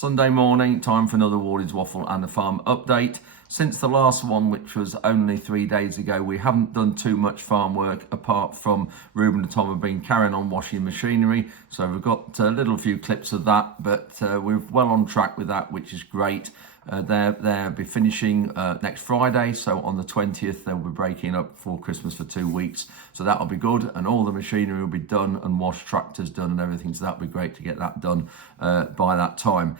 Sunday morning, time for another Wardy's Waffle and a farm update. Since the last one, which was only 3 days ago, we haven't done too much farm work apart from Ruben and Tom have been carrying on washing machinery. So we've got a little few clips of that, but we're well on track with that, which is great. They'll be finishing next Friday, so on the 20th they'll be breaking up for Christmas for 2 weeks, so that'll be good, and all the machinery will be done and washed, tractors done and everything, so that'll be great to get that done by that time.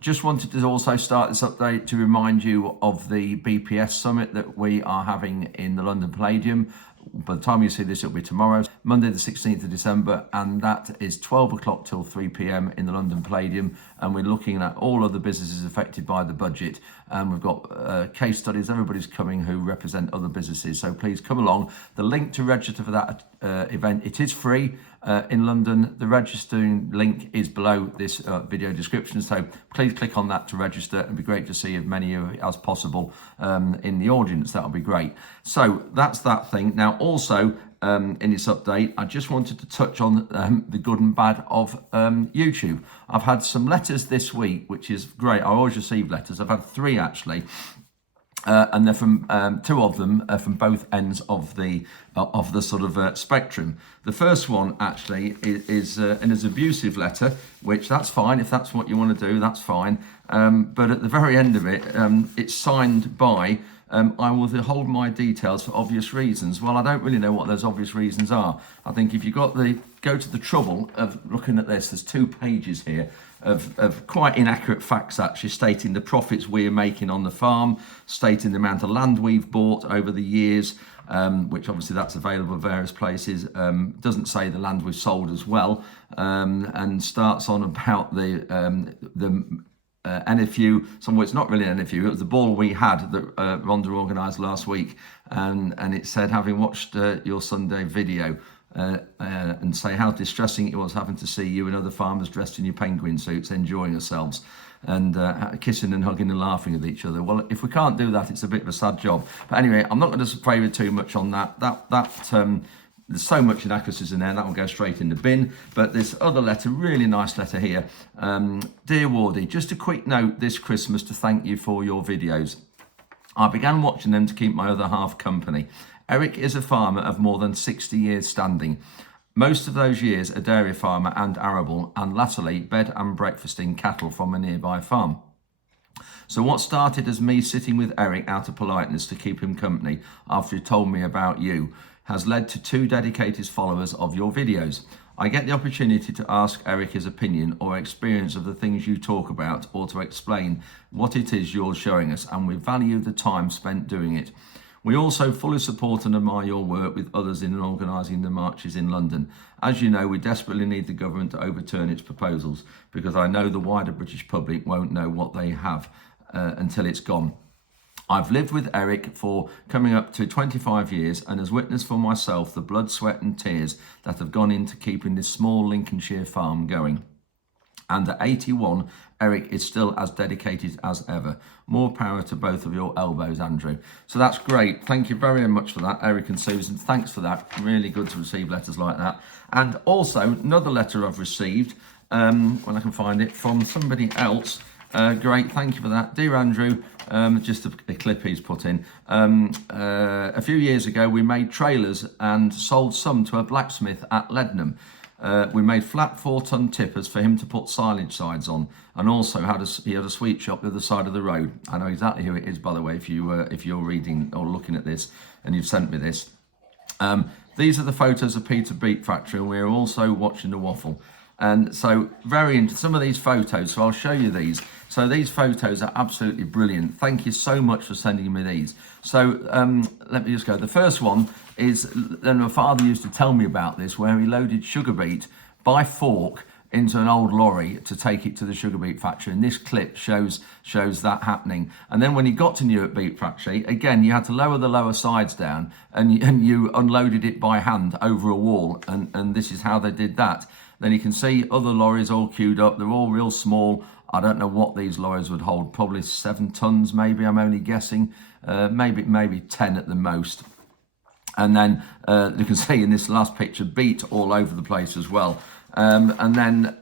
Just wanted to also start this update to remind you of the BPS summit that we are having in the London Palladium. By the time you see this, it'll be tomorrow, Monday the 16th of December, and that is 12 o'clock till 3 p.m. in the London Palladium, and we're looking at all other businesses affected by the budget, and we've got case studies. Everybody's coming who represent other businesses, so please come along. The link to register for that event, it is free in London. The registering link is below this video description, so please click on that to register. It'd be great to see as many of you as possible in the audience. That'll be great. So that's that thing. Now also in this update, I just wanted to touch on the good and bad of YouTube. I've had some letters this week, which is great. I always receive letters. I've had 3 actually. And they're from 2 of them are from both ends of the sort of spectrum. The first one actually is an abusive letter, which that's fine if that's what you want to do, that's fine. But at the very end of it, it's signed by I will withhold my details for obvious reasons. Well, I don't really know what those obvious reasons are. I think if you go to the trouble of looking at this, there's 2 pages here of quite inaccurate facts actually, stating the profits we're making on the farm, stating the amount of land we've bought over the years, which obviously that's available in various places. Doesn't say the land we've sold as well, and starts on about the NFU. Well, it's not really an NFU, it was the ball we had that Rhonda organised last week, and it said, having watched your Sunday video, and say how distressing it was having to see you and other farmers dressed in your penguin suits enjoying yourselves and kissing and hugging and laughing at each other. Well, if we can't do that, it's a bit of a sad job. But anyway, I'm not going to favour too much on that. There's so much inaccuracies in there, that will go straight in the bin. But this other letter, really nice letter here. Dear Wardy, just a quick note this Christmas to thank you for your videos. I began watching them to keep my other half company. Eric is a farmer of more than 60 years standing. Most of those years a dairy farmer and arable, and latterly bed and breakfasting cattle from a nearby farm. So what started as me sitting with Eric out of politeness to keep him company after he told me about you has led to 2 dedicated followers of your videos. I get the opportunity to ask Eric his opinion or experience of the things you talk about, or to explain what it is you're showing us, and we value the time spent doing it. We also fully support and admire your work with others in organising the marches in London. As you know, we desperately need the government to overturn its proposals, because I know the wider British public won't know what they have until it's gone. I've lived with Eric for coming up to 25 years and has witnessed for myself the blood, sweat and tears that have gone into keeping this small Lincolnshire farm going. And at 81, Eric is still as dedicated as ever. More power to both of your elbows, Andrew. So that's great. Thank you very much for that, Eric and Susan. Thanks for that. Really good to receive letters like that. And also another letter I've received, when I can find it, from somebody else. Great, thank you for that. Dear Andrew, just a clip he's put in. A few years ago, we made trailers and sold some to a blacksmith at Leadenham. We made flat 4-ton tippers for him to put silage sides on, and also he had a sweet shop the other side of the road. I know exactly who it is, by the way, if you're reading or looking at this and you've sent me this. These are the photos of Peter Beet Factory, and we're also watching the waffle. And so some of these photos, so I'll show you these. So these photos are absolutely brilliant. Thank you so much for sending me these. So let me just go. The first one is, and my father used to tell me about this, where he loaded sugar beet by fork into an old lorry to take it to the sugar beet factory, and this clip shows that happening. And then when he got to Newark Beet Factory, again you had to lower the lower sides down, and you unloaded it by hand over a wall, and this is how they did that. Then you can see other lorries all queued up. They're all real small. I don't know what these lorries would hold, probably 7 tons maybe, I'm only guessing, maybe 10 at the most. And then you can see in this last picture beet all over the place as well. And then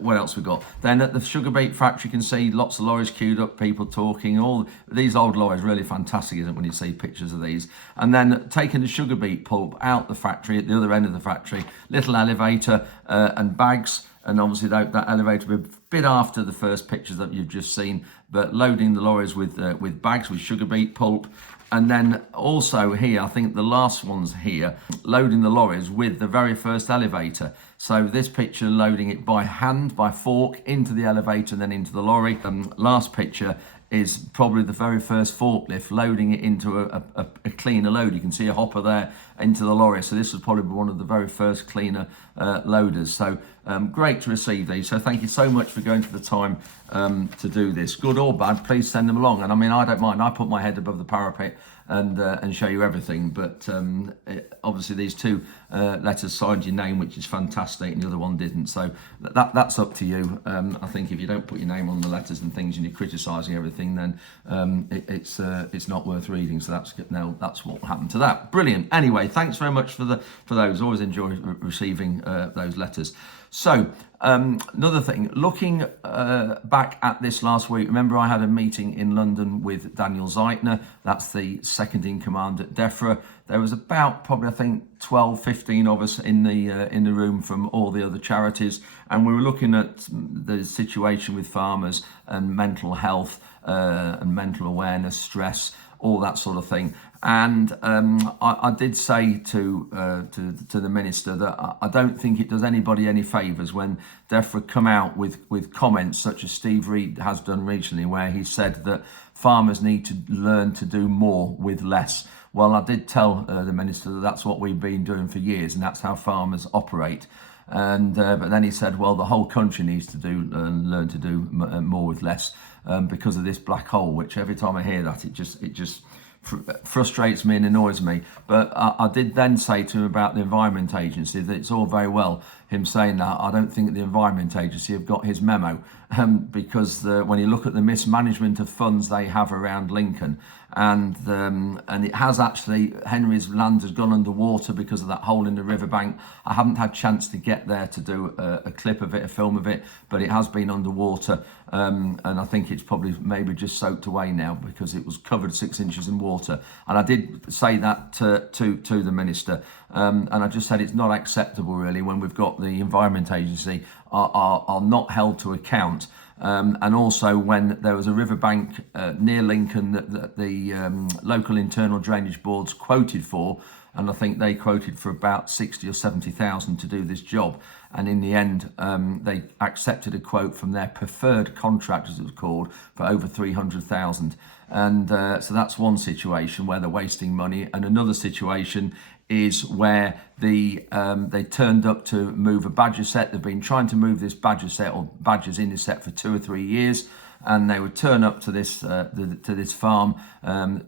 what else we got? Then at the sugar beet factory, you can see lots of lorries queued up, people talking. All these old lorries, really fantastic, isn't it, when you see pictures of these? And then taking the sugar beet pulp out the factory, at the other end of the factory, little elevator and bags. And obviously that elevator will be a bit after the first pictures that you've just seen, but loading the lorries with bags with sugar beet pulp. And then also here, I think the last one's here, loading the lorries with the very first elevator. So this picture loading it by hand, by fork, into the elevator and then into the lorry. Last picture is probably the very first forklift loading it into a cleaner load. You can see a hopper there into the lorry. So this was probably one of the very first cleaner loaders. So great to receive these. So thank you so much for going to the time to do this. Good or bad, please send them along. And I mean, I don't mind. I put my head above the parapet and show you everything. But obviously these two letters signed your name, which is fantastic, and the other one didn't. So that's up to you. I think if you don't put your name on the letters and things and you're criticising everything, then it's not worth reading. So that's what happened to that. Brilliant. Anyway, thanks very much for those. Always enjoy receiving those letters. So another thing, looking back at this last week, remember I had a meeting in London with Daniel Zeitner, that's the second in command at Defra. There was about probably I think 12, 15 of us in the room from all the other charities, and we were looking at the situation with farmers and mental health and mental awareness, stress, all that sort of thing. And I did say to the minister that I don't think it does anybody any favours when Defra come out with comments such as Steve Reed has done recently, where he said that farmers need to learn to do more with less. Well, I did tell the minister that that's what we've been doing for years, and that's how farmers operate. And but then he said, well, the whole country needs to learn to do more with less because of this black hole. Which every time I hear that, it just frustrates me and annoys me. But I did then say to him about the Environment Agency that it's all very well him saying that. I don't think the Environment Agency have got his memo because when you look at the mismanagement of funds they have around Lincoln, and it has actually, Henry's land has gone underwater because of that hole in the riverbank. I haven't had a chance to get there to do a clip of it, a film of it, but it has been underwater, and I think it's probably maybe just soaked away now because it was covered 6 inches in water. And I did say that to the minister, and I just said it's not acceptable really when we've got the Environment Agency are not held to account. And also when there was a riverbank near Lincoln that the local internal drainage boards quoted for, and I think they quoted for about 60 or 70,000 to do this job, and in the end they accepted a quote from their preferred contract, as it was called, for over 300,000. And so that's one situation where they're wasting money, and another situation is where they turned up to move a badger set. They've been trying to move this badger set or badgers in this set for 2 or 3 years, and they would turn up to this farm,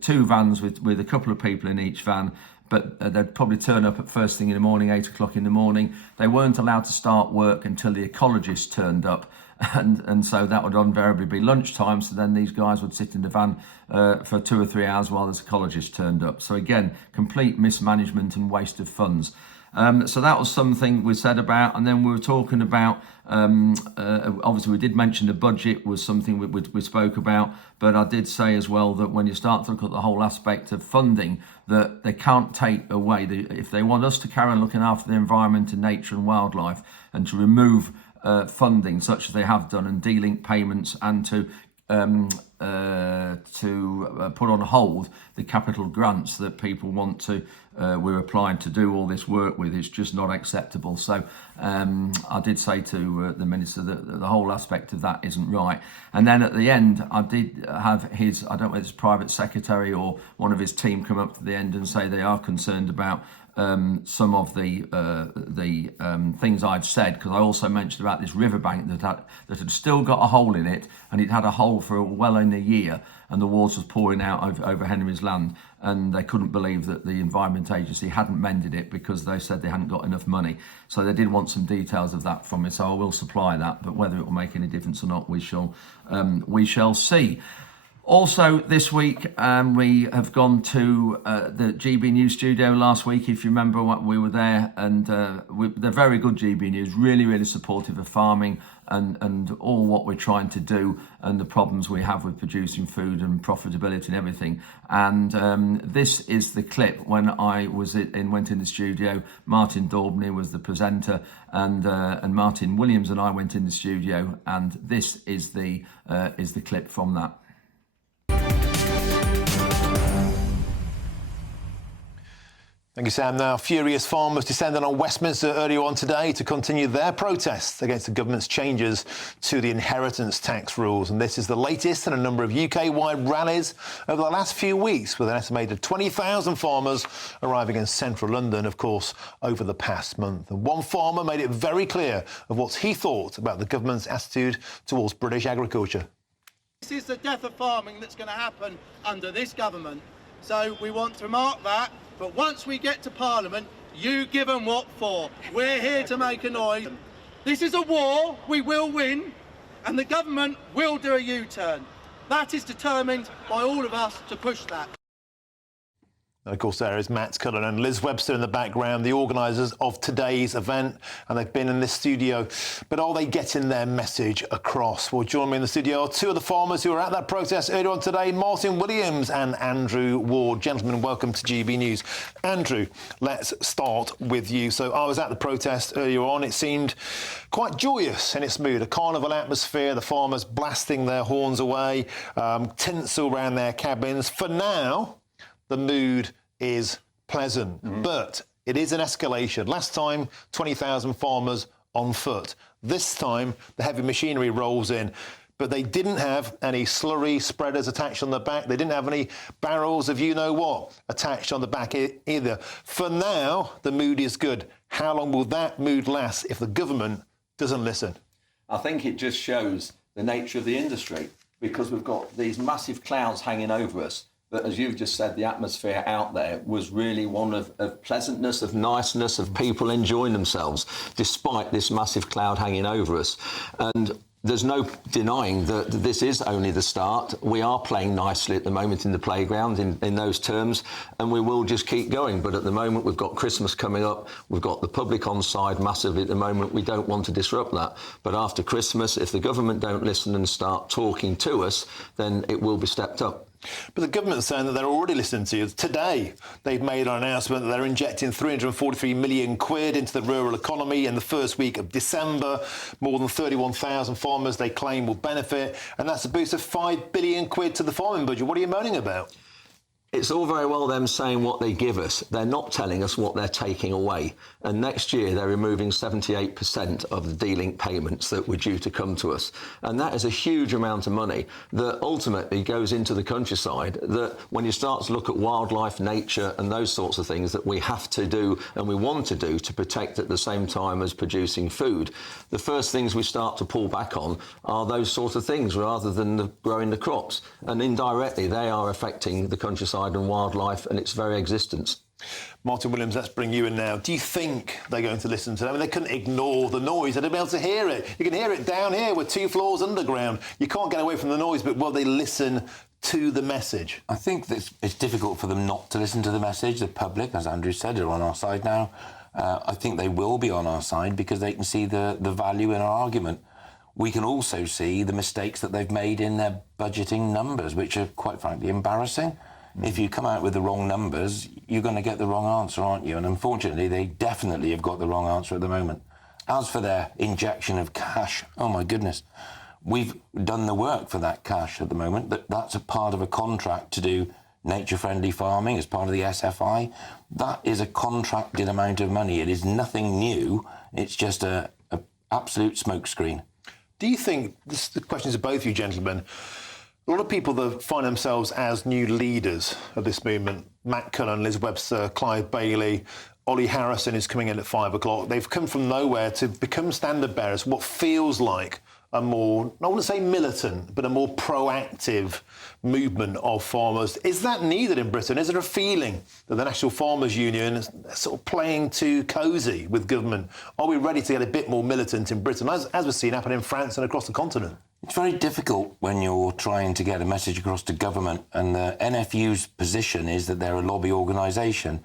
2 vans with a couple of people in each van. But they'd probably turn up at first thing in the morning, 8 o'clock in the morning. They weren't allowed to start work until the ecologist turned up. And so that would invariably be lunchtime. So then these guys would sit in the van for 2 or 3 hours while this ecologist turned up. So again, complete mismanagement and waste of funds. So that was something we said about, and then we were talking about, obviously we did mention the budget was something we spoke about, but I did say as well that when you start to look at the whole aspect of funding, that they can't take away, if they want us to carry on looking after the environment and nature and wildlife, and to remove funding such as they have done and de-link payments, and to put on hold the capital grants that people want to we're applying to do all this work with, it's just not acceptable. So I did say to the minister that the whole aspect of that isn't right. And then at the end, I did have his, I don't know whether it's private secretary or one of his team, come up to the end and say they are concerned about some of the things I'd said, because I also mentioned about this riverbank that had still got a hole in it, and it had a hole for well in a year, and the water was pouring out over Henry's land, and they couldn't believe that the Environment Agency hadn't mended it because they said they hadn't got enough money. So they did want some details of that from me, so I will supply that, but whether it will make any difference or not, we shall see. Also, this week we have gone to the GB News studio last week. If you remember, we were there, and they're very good. GB News, really supportive of farming and all what we're trying to do and the problems we have with producing food and profitability and everything. And this is the clip when I went in the studio. Martin Daubney was the presenter, and Martin Williams and I went in the studio, and this is the clip from that. Thank you, Sam. Now, furious farmers descended on Westminster earlier on today to continue their protests against the government's changes to the inheritance tax rules. And this is the latest in a number of UK-wide rallies over the last few weeks, with an estimated 20,000 farmers arriving in central London, of course, over the past month. And one farmer made it very clear of what he thought about the government's attitude towards British agriculture. This is the death of farming that's going to happen under this government. So we want to mark that. But once we get to Parliament, you give them what for. We're here to make a noise. This is a war, we will win, and the government will do a U-turn. That is determined by all of us to push that. And of course, there is Matt Cullen and Liz Webster in the background, the organisers of today's event, and they've been in this studio. But are they getting their message across? Well, join me in the studio are two of the farmers who were at that protest earlier on today, Martin Williams and Andrew Ward. Gentlemen, welcome to GB News. Andrew, let's start with you. So I was at the protest earlier on. It seemed quite joyous in its mood, a carnival atmosphere, the farmers blasting their horns away, tinsel around their cabins. For now, the mood is pleasant, but it is an escalation. Last time, 20,000 farmers on foot. This time, the heavy machinery rolls in, but they didn't have any slurry spreaders attached on the back. They didn't have any barrels of you-know-what attached on the back either. For now, the mood is good. How long will that mood last if the government doesn't listen? I think it just shows the nature of the industry, because we've got these massive clouds hanging over us. But as you've just said, the atmosphere out there was really one of pleasantness, of niceness, of people enjoying themselves, despite this massive cloud hanging over us. And there's no denying that this is only the start. We are playing nicely at the moment in the playground in those terms, and we will just keep going. But at the moment, we've got Christmas coming up. We've got the public on side massively at the moment. We don't want to disrupt that. But after Christmas, if the government don't listen and start talking to us, then it will be stepped up. But the government's saying that they're already listening to you. Today, they've made an announcement that they're injecting 343 million quid into the rural economy in the first week of December. More than 31,000 farmers they claim will benefit, and that's a boost of 5 billion quid to the farming budget. What are you moaning about? It's all very well them saying what they give us. They're not telling us what they're taking away. And next year, they're removing 78% of the D-Link payments that were due to come to us. And that is a huge amount of money that ultimately goes into the countryside, that when you start to look at wildlife, nature and those sorts of things that we have to do and we want to do to protect at the same time as producing food, the first things we start to pull back on are those sort of things rather than growing the crops. And indirectly, they are affecting the countryside and wildlife and its very existence. Martin Williams, let's bring you in now. Do you think they're going to listen to them? I mean, they couldn't ignore the noise. They'd be able to hear it. You can hear it down here. We're 2 floors underground. You can't get away from the noise, but will they listen to the message? I think that it's difficult for them not to listen to the message. The public, as Andrew said, are on our side now. I think they will be on our side because they can see the value in our argument. We can also see the mistakes that they've made in their budgeting numbers, which are, quite frankly, embarrassing. If you come out with the wrong numbers, you're going to get the wrong answer, aren't you? And unfortunately, they definitely have got the wrong answer at the moment. As for their injection of cash, oh my goodness, we've done the work for that cash at the moment. That's a part of a contract to do nature-friendly farming as part of the SFI. That is a contracted amount of money. It is nothing new. It's just a absolute smokescreen. Do you think, the question is to both you gentlemen, a lot of people that find themselves as new leaders of this movement, Matt Cullen, Liz Webster, Clive Bailey, Ollie Harrison is coming in at 5 o'clock. They've come from nowhere to become standard bearers, what feels like a more, I wouldn't say militant, but a more proactive movement of farmers. Is that needed in Britain? Is there a feeling that the National Farmers Union is sort of playing too cosy with government? Are we ready to get a bit more militant in Britain, as we've seen happen in France and across the continent? It's very difficult when you're trying to get a message across to government, and the NFU's position is that they're a lobby organisation.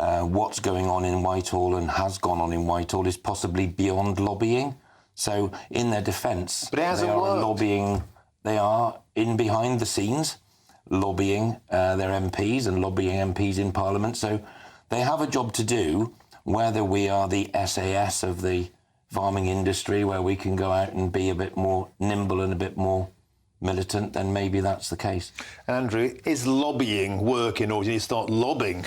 What's going on in Whitehall and has gone on in Whitehall is possibly beyond lobbying. So in their defence, But it hasn't worked. They are in behind the scenes lobbying their MPs and lobbying MPs in Parliament. So they have a job to do. Whether we are the SAS of the farming industry, where we can go out and be a bit more nimble and a bit more militant, then maybe that's the case. Andrew, is lobbying working, or do you start lobbing?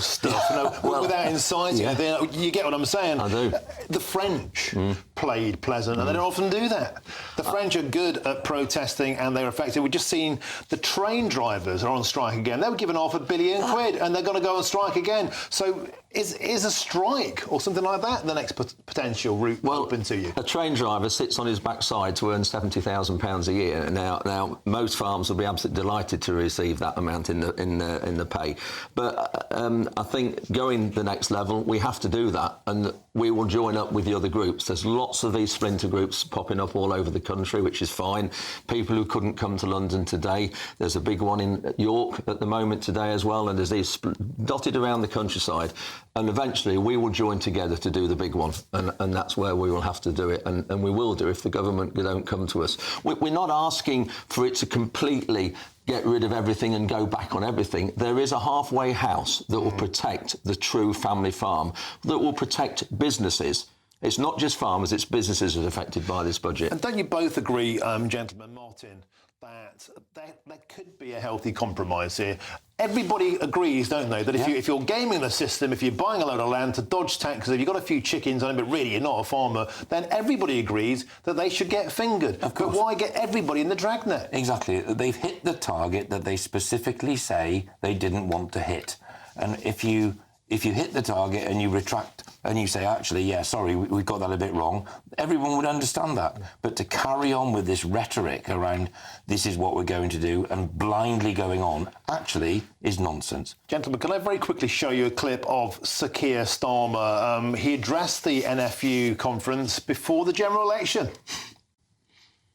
Stuff. Without inciting anything. You get what I'm saying? I do. The French played pleasant, and they don't often do that. The French are good at protesting, and they're effective. We've just seen the train drivers are on strike again. They were given £500 million, and they're going to go on strike again. So is a strike or something like that the next potential route open to you? A train driver sits on his backside to earn £70,000 a year. Now, most farms will be absolutely delighted to receive that amount in the pay. But I think going the next level, we have to do that, and we will join up with the other groups. There's lots of these splinter groups popping up all over the country, which is fine. People who couldn't come to London today. There's a big one in York at the moment today as well, and there's these dotted around the countryside. And eventually we will join together to do the big one, and that's where we will have to do it, and we will do if the government don't come to us. We're not asking for it to completely get rid of everything and go back on everything. There is a halfway house that will protect the true family farm, that will protect businesses. It's not just farmers, it's businesses that are affected by this budget. And don't you both agree, gentlemen, Martin, that there could be a healthy compromise here? Everybody agrees, don't they, that if you're gaming the system, if you're buying a load of land to dodge taxes, if you've got a few chickens on it, but really you're not a farmer, then everybody agrees that they should get fingered. Of course. But why get everybody in the dragnet? Exactly. They've hit the target that they specifically say they didn't want to hit. And if you hit the target and you retract and you say, actually, sorry, we got that a bit wrong, everyone would understand that. But to carry on with this rhetoric around this is what we're going to do and blindly going on actually is nonsense. Gentlemen, can I very quickly show you a clip of Sir Keir Starmer? He addressed the NFU conference before the general election.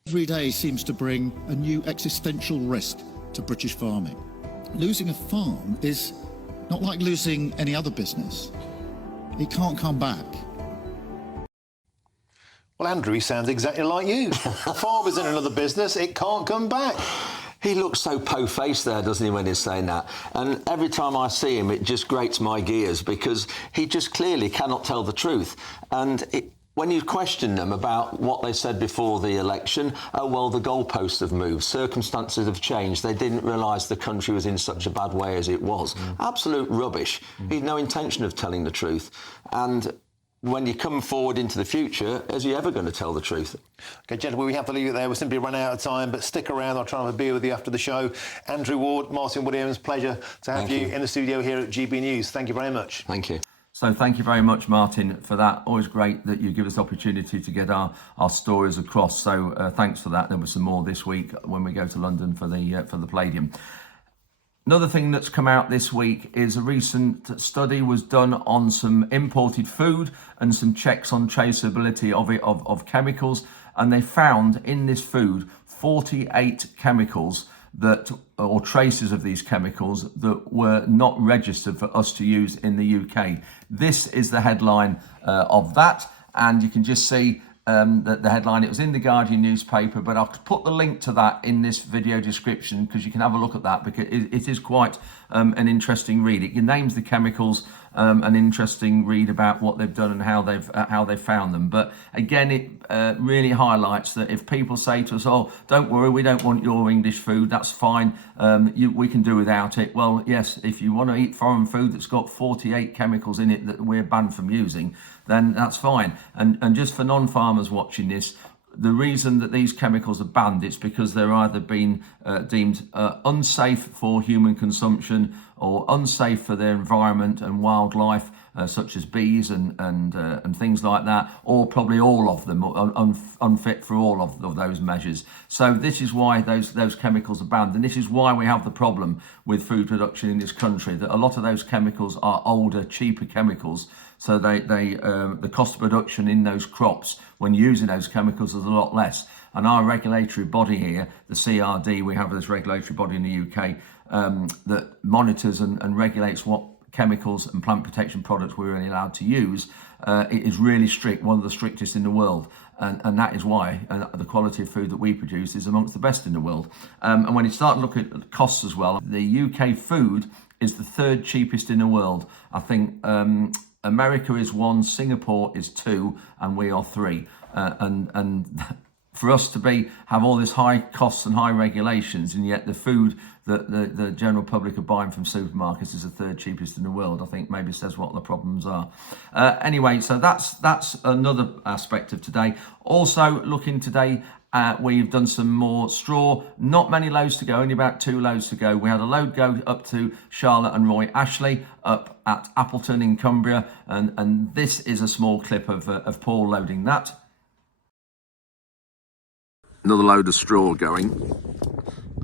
Every day seems to bring a new existential risk to British farming. Losing a farm is not like losing any other business. It can't come back. Well, Andrew, he sounds exactly like you. A farm is in another business, it can't come back. He looks so po-faced there, doesn't he, when he's saying that? And every time I see him, it just grates my gears, because he just clearly cannot tell the truth. And when you question them about what they said before the election, oh, well, the goalposts have moved, circumstances have changed, they didn't realise the country was in such a bad way as it was. Absolute rubbish. He's no intention of telling the truth. And when you come forward into the future, is he ever going to tell the truth? OK, gentlemen, we have to leave it there. We're simply running out of time, but stick around. I'll try and have a beer with you after the show. Andrew Ward, Martin Williams, pleasure to have you in the studio here at GB News. Thank you very much. Thank you. So thank you very much, Martin, for that. Always great that you give us the opportunity to get our stories across. So thanks for that. There'll be some more this week when we go to London for the Palladium. Another thing that's come out this week is a recent study was done on some imported food and some checks on traceability of chemicals, and they found in this food 48 chemicals or traces of these chemicals that were not registered for us to use in the UK. This is the headline of that, and you can just see the headline. It was in the Guardian newspaper, but I'll put the link to that in this video description, because you can have a look at that, because it is quite an interesting read. It names the chemicals, an interesting read about what they've done and how they've found them. But again, it really highlights that if people say to us, oh, don't worry, we don't want your English food, that's fine, we can do without it. Well, yes, if you want to eat foreign food that's got 48 chemicals in it that we're banned from using, then that's fine. And just for non-farmers watching this, the reason that these chemicals are banned is because they're either been deemed unsafe for human consumption or unsafe for their environment and wildlife, such as bees and things like that, or probably all of them unfit for all of those measures. So this is why those chemicals are banned, and this is why we have the problem with food production in this country, that a lot of those chemicals are older, cheaper chemicals. So the cost of production in those crops when using those chemicals is a lot less. And our regulatory body here, the CRD, we have this regulatory body in the UK that monitors and regulates what chemicals and plant protection products we're only allowed to use. It is really strict, one of the strictest in the world. And that is why the quality of food that we produce is amongst the best in the world. And when you start looking at the costs as well, the UK food is the 3rd cheapest in the world. I think America is 1, Singapore is 2, and we are 3. And for us to have all this high costs and high regulations, and yet the food that the general public are buying from supermarkets is the 3rd cheapest in the world, I think maybe says what the problems are. Anyway, so that's another aspect of today. Also looking today, we've done some more straw, not many loads to go, only about 2 loads to go. We had a load go up to Charlotte and Roy Ashley up at Appleton in Cumbria, and this is a small clip of Paul loading that. Another load of straw going.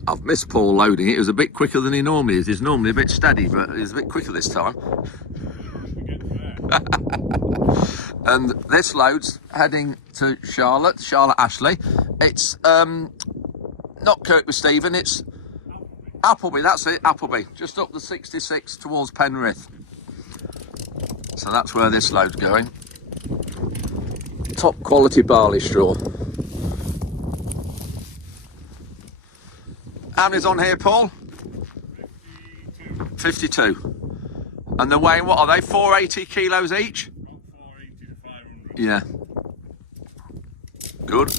I've missed Paul loading it. It was a bit quicker than he normally is. He's normally a bit steady, but he's a bit quicker this time. And this load's heading to Charlotte Ashley. It's not Kirkby Stephen, it's Appleby, that's it, Appleby. Just up the 66 towards Penrith. So that's where this load's going. Top quality barley straw. How many's on here, Paul? 52. And they're weighing, what are they, 480 kilos each? 480 to 500. Yeah. Good.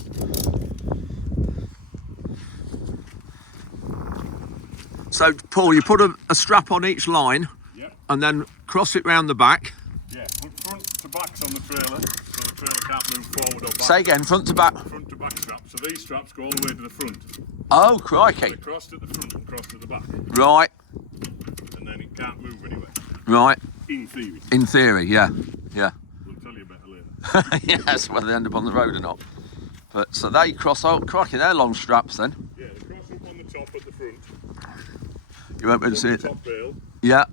So, Paul, you put a strap on each line, Yep. and then cross it round the back. Yeah, front to back's on the trailer, so the trailer can't move forward or back. Say again, front to back. Front to back strap. So these straps go all the way to the front. Oh, crikey. They cross at the front and cross to the back. Right, And then it can't move anyway. right. In theory. In theory, yeah, yeah. We'll tell you better later. Yes, whether they end up on the road or not. But so they cross, oh, crikey, they're long straps then. Yeah, they cross up on the top at the front. You won't be able to see On it. the top rail. Yeah.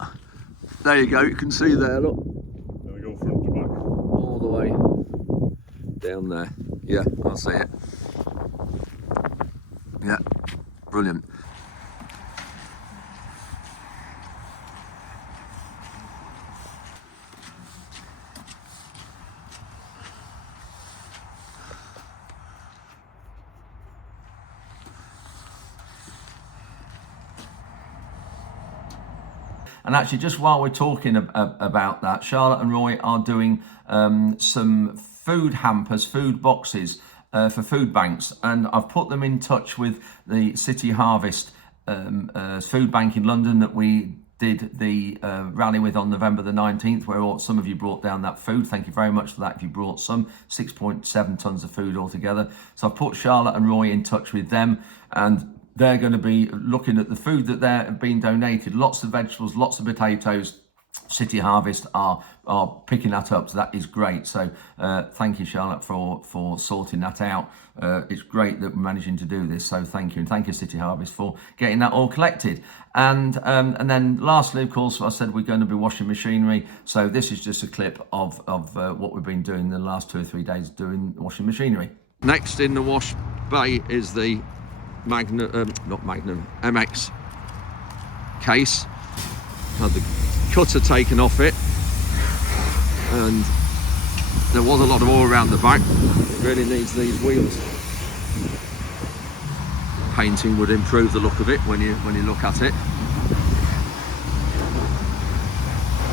There you go, you can see there, look. Then they go front to back. All the way down there. Yeah, I'll see it. Yeah, brilliant. And actually, just while we're talking about that, Charlotte and Roy are doing some food hampers, food boxes for food banks, and I've put them in touch with the City Harvest food bank in London that we did the rally with on November the 19th, where some of you brought down that food. Thank you very much for that if you brought some. 6.7 tonnes of food altogether. So I've put Charlotte and Roy in touch with them, and they're going to be looking at the food that they're being donated. Lots of vegetables, lots of potatoes. City Harvest are picking that up, so that is great. So thank you, Charlotte, for sorting that out. It's great that we're managing to do this, so thank you. And thank you, City Harvest, for getting that all collected. And then lastly, of course, I said we're going to be washing machinery. So this is just a clip of what we've been doing the last 2 or 3 days doing washing machinery. Next in the wash bay is the MX case. Had the cutter taken off it, and there was a lot of oil around the back. It really needs these wheels. Painting would improve the look of it when you look at it,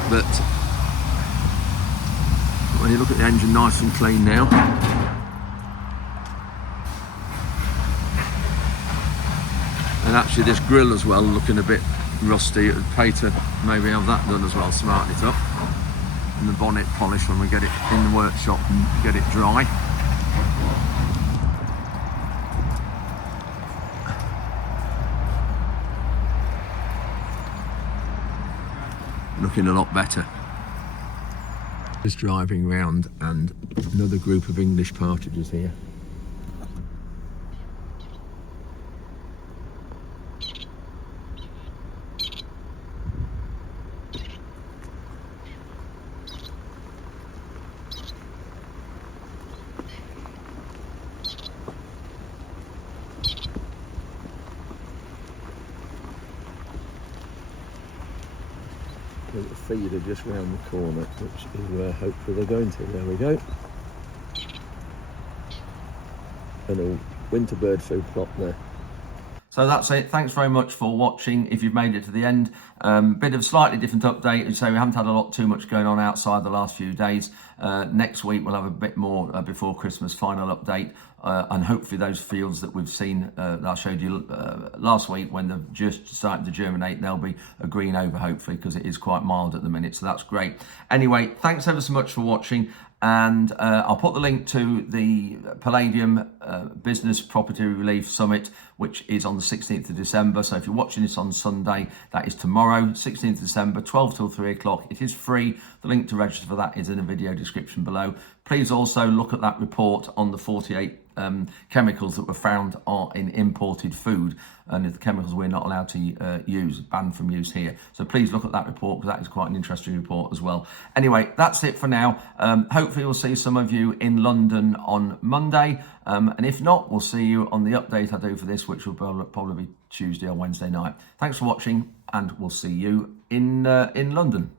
but when you look at the engine, nice and clean now. And actually this grill as well looking a bit rusty. It'd pay to maybe have that done as well, smarten it up. And the bonnet polished when we get it in the workshop and get it dry. Looking a lot better. Just driving round, and another group of English partridges here. The feeder just round the corner, which is where hopefully they're going to. There we go. And a winter bird food plot there. So that's it. Thanks very much for watching. If you've made it to the end, bit of a slightly different update. So we haven't had too much going on outside the last few days. Next week we'll have a bit more before Christmas final update, and hopefully those fields that we've seen that I showed you last week, when they're just starting to germinate, they'll be a green over hopefully, because it is quite mild at the minute. So that's great. Anyway, thanks ever so much for watching. And I'll put the link to the Palladium Business Property Relief Summit, which is on the 16th of December. So if you're watching this on Sunday, that is tomorrow, 16th of December, 12 till 3 o'clock. It is free. The link to register for that is in the video description below. Please also look at that report on the 48 chemicals that were found in imported food, and the chemicals we're not allowed to use, banned from use here. So please look at that report, because that is quite an interesting report as well. Anyway, that's it for now. Hopefully we'll see some of you in London on Monday, and if not, we'll see you on the update I do for this, which will probably be Tuesday or Wednesday night. Thanks for watching, and we'll see you in London.